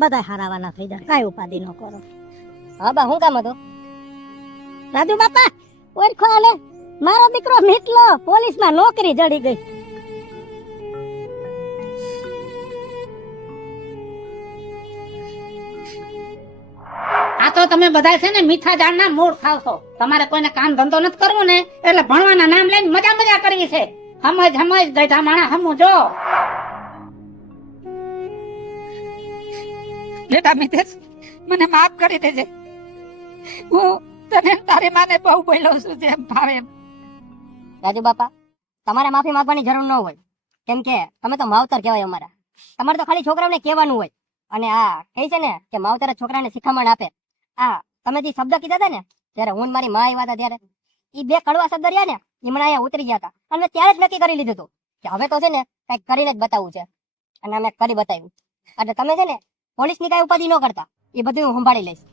બધા હારાવાના થઈ જાય, કાંઈ ઉપાધિ ન કરો. હા બા શું કામ હતું? રાજુ બાપા ઓળખો આલે, મારો દીકરો મીટલો પોલીસમાં નોકરી જડી ગઈ. આ તો તમે બધા છે ને મીઠા ઝાડના મૂળ ખાવ છો. તમારે કોઈને કામ ધંધો નથી કરવો ને એટલે ભણવાના નામ લઈને મજા કરવી છે. સમજ ગઈઢા માણા હમું જો. બેટા મિતેશ, મને માફ કરી દેજે. હું તને તારી માને બહુ બોલ્યો છું જેમ ભાવે એમ. રાજુ બાપા, તમારે માફી માંગવાની જરૂર ન હોય, કેમ કે તમે તો માવતર કહેવાય અમારા. તમારે તો ખાલી છોકરાઓને કહેવાનું હોય. અને આ કહે છે ને કે માવતર જ છોકરાને શિખામણ આપે. આ તમે જે શબ્દ કીધા હતા ને ત્યારે હું મારી માં આવ્યા હતા ત્યારે એ બે કડવા શબ્દ રહ્યા ને હમણાં અહીંયા ઉતરી ગયા હતા. અને ત્યારે જ નક્કી કરી લીધું હતું કે હવે તો છે ને કઈક કરીને જ બતાવવું છે. અને અમે કરી બતાવ્યું. એટલે તમે છે ને પોલીસની કઈ ઉપાધિ ન કરતા, એ બધું હું સંભાળી લઈશ.